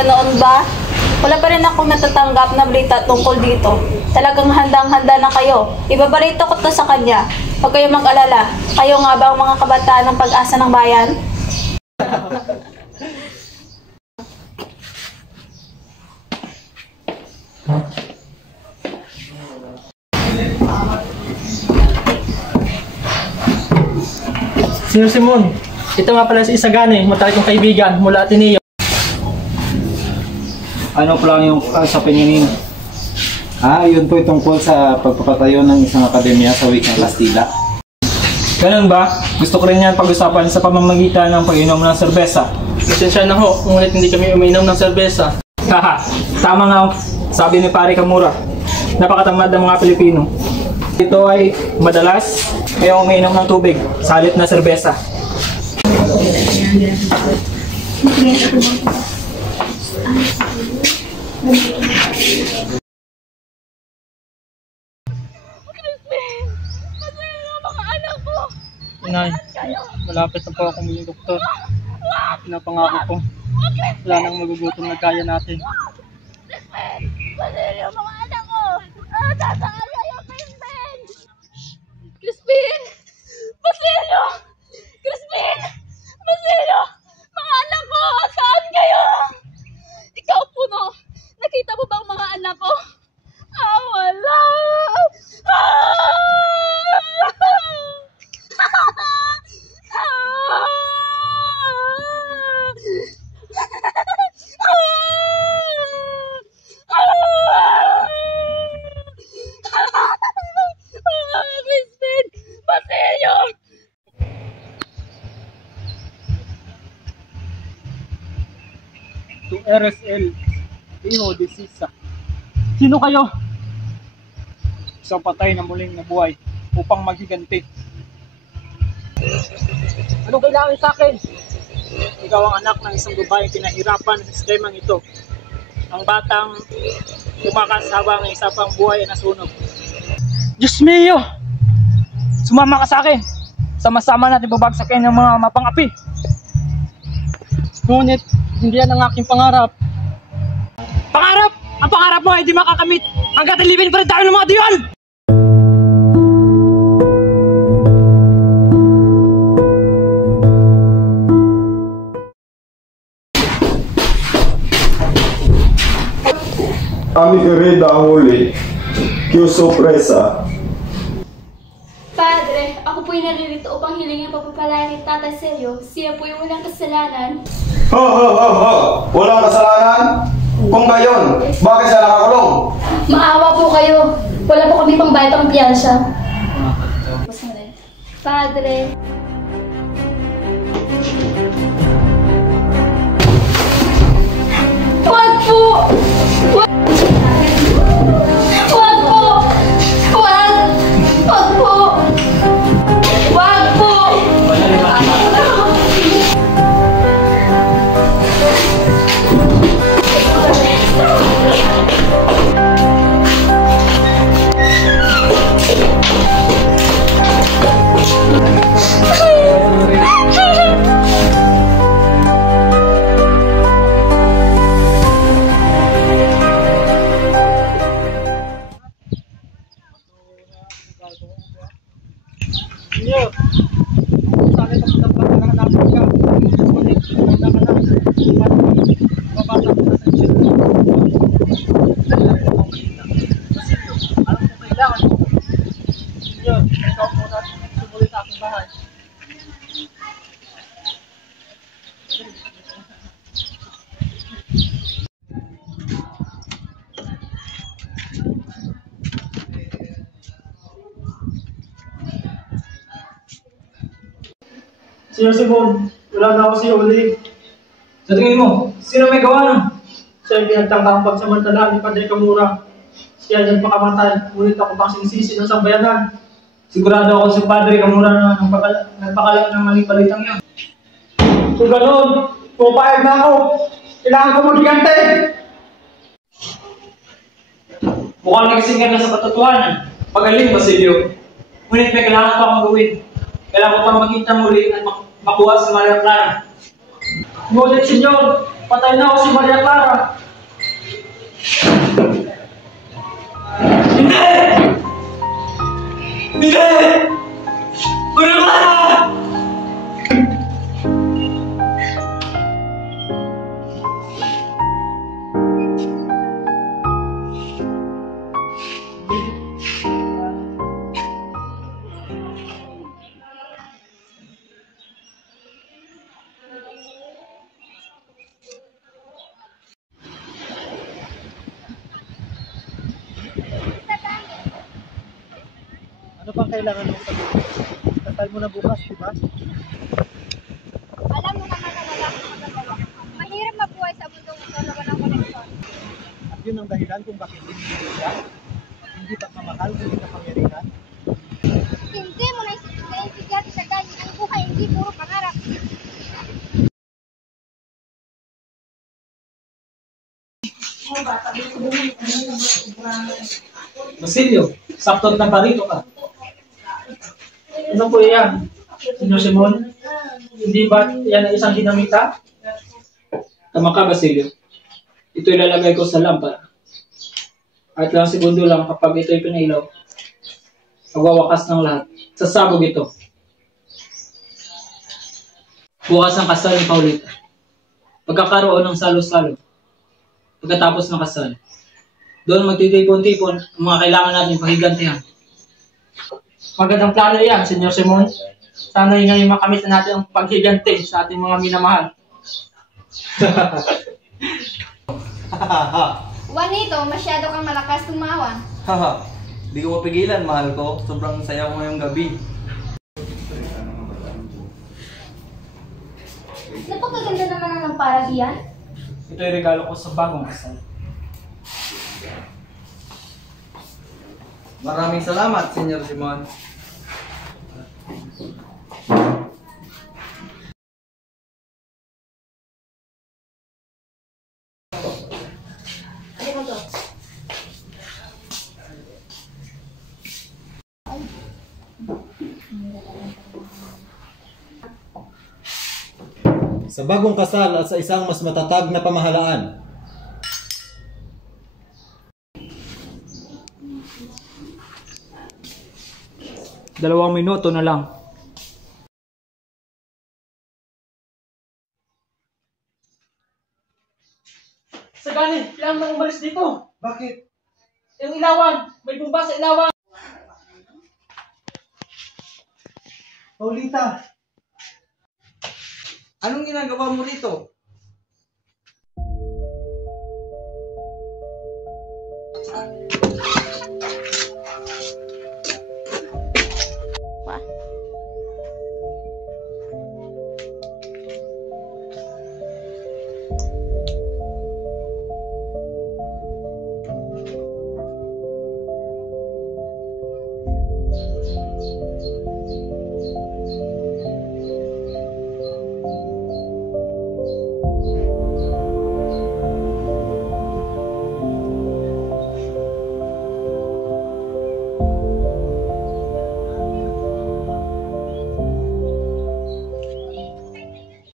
Ganoon ba? Wala pa rin ako natatanggap na balita tungkol dito. Talagang handang-handa na kayo. Ibabalito ko to sa kanya. Huwag kayong mag-alala. Kayo nga ba ang mga kabataan ng pag-asa ng bayan? Sir Simon, ito nga pala si Isagani, matalik kong kaibigan mula Ateneo. Ano po lang yung usapin niyo? Yun po tungkol sa pagpapatayo ng isang akademya sa wikang Kastila. Ganun ba? Gusto ko rin yan pag-usapan sa pamamagitan ng pag-inom ng serbesa. Pasensya na ho, ngunit hindi kami uminom ng serbesa. Haha, tama nga sabi ni Pare Kamura. Napakatamad ng mga Pilipino. Ito ay madalas ngayong uminom ng tubig sa halip na serbesa. Inay, malapit na po ako maging doktor. Pinapangako ko, wala nang magugutom na kaya natin. Basilio, mga anak ko! Sasaan kayo, Crispin! Crispin! Basilio! Crispin! Basilio! Mga anak ko! Saan kayo? Ikaw, Puno! Nakita mo ba ang mga anak ko? Wala! Crispin! Basilio! To RSL, Hijo de Sisa. Sino kayo? Isang patay na muling nabuhay upang maghiganti. Anong kailangan sa akin? Ikaw ang anak ng isang babaeng pinahirapan sa sistemang ito. Ang batang tumakas habang ang isa pang buhay ay nasunog. Diyos mio! Sumama ka sa akin! Sama-sama natin babagsakin ng mga mapang-api. Ngunit, hindi yan ang aking pangarap. Pangarap! Ang pangarap mo ay di makakamit hanggat alipin pa rin tayo ng mga diyon! Ami querida huli, que sorpresa. Padre, ako po'y naririto upang hilingin pagpapalain ni Tatay Sergio. Siya po'y walang kasalanan. Walang kasalanan? Kung gayon, bakit siya nakakulong? Maawa po kayo. Wala po kami pang bayad ang piyansa. Padre. Wag po! Wag! Wag po! Wag! Wag po! Wag po! Senyor, sana ito magdapat na hanapin ka. Ngunit, wala ka na. Babata ko na sa iyo. Basilio, alam ko kailangan mo. Senyor, ikaw muna sumulit sa aking bahay. Sir Simon, wala na ako si Oli. Sa tingin mo, sino may gawa nun? Siya yung pinagtangkang pagsamantala ni Padre Kamura. Siya yung pakamatay, ngunit ako pang sinisisi ng sambayanan. Sigurado ako si Padre Kamura na nagpakalat ng maling balitang yun. Kung ganoon, pupayag na ako. Kailangan ko magigante. Mukhang nagisinggan na sa katotohanan. Pagaling, Basilio. Ngunit may kailangan pa akong gawin. Kailangan ko pang magkita muli at makuha si Maria Clara. Ngunit, Senyor, Patay na ako si Maria Clara. Hindi! Hindi! Maria Clara! Ano bang kailangan mong sabihin? Kasal mo na bukas, di ba? Alam mo naman na lalaki magagawa. Mahirap mabuhay sa mundong ito na walang koneksyon. At yun ang dahilan kung bakit hindi siya. Hindi pagmamahal, hindi kapangyarihan. Hindi mo naiintindihan sa dahil ang buhay hindi puro pangarap. Basilio, sakto na parito ka. Ano po yan? Senyor Simon? Hindi ba yan ang isang dinamita? Tama ka, Basilio. Ito ilalagay ko sa lampara. At lang segundo lang kapag ito'y pinailaw, magwawakas ng lahat. Sasabog ito. Bukas ang kasal ni Paulita. Pagkakaroon ng salo-salo. Pagkatapos ng kasal, doon magtitipon-tipon ang mga kailangan natin pahigantihan. Magandang plano yan, Senyor Simon. Sana ngayon makamit na natin ang paghiganti sa ating mga minamahal. Juanito, masyado kang malakas tumawa. Haha, di ko mapigilan, mahal ko. Sobrang saya ko ngayong gabi. Napakaganda naman ng lampara diyan. Ito ay regalo ko sa bagong kasal. Maraming salamat, Senyor Simon. Sa bagong kasal at sa isang mas matatag na pamahalaan. Dalawang minuto na lang. Sagani, kailangan nang umalis dito. Bakit? Yung ilawan, may bumba sa ilawan. Paulita, Anong ginagawa mo rito?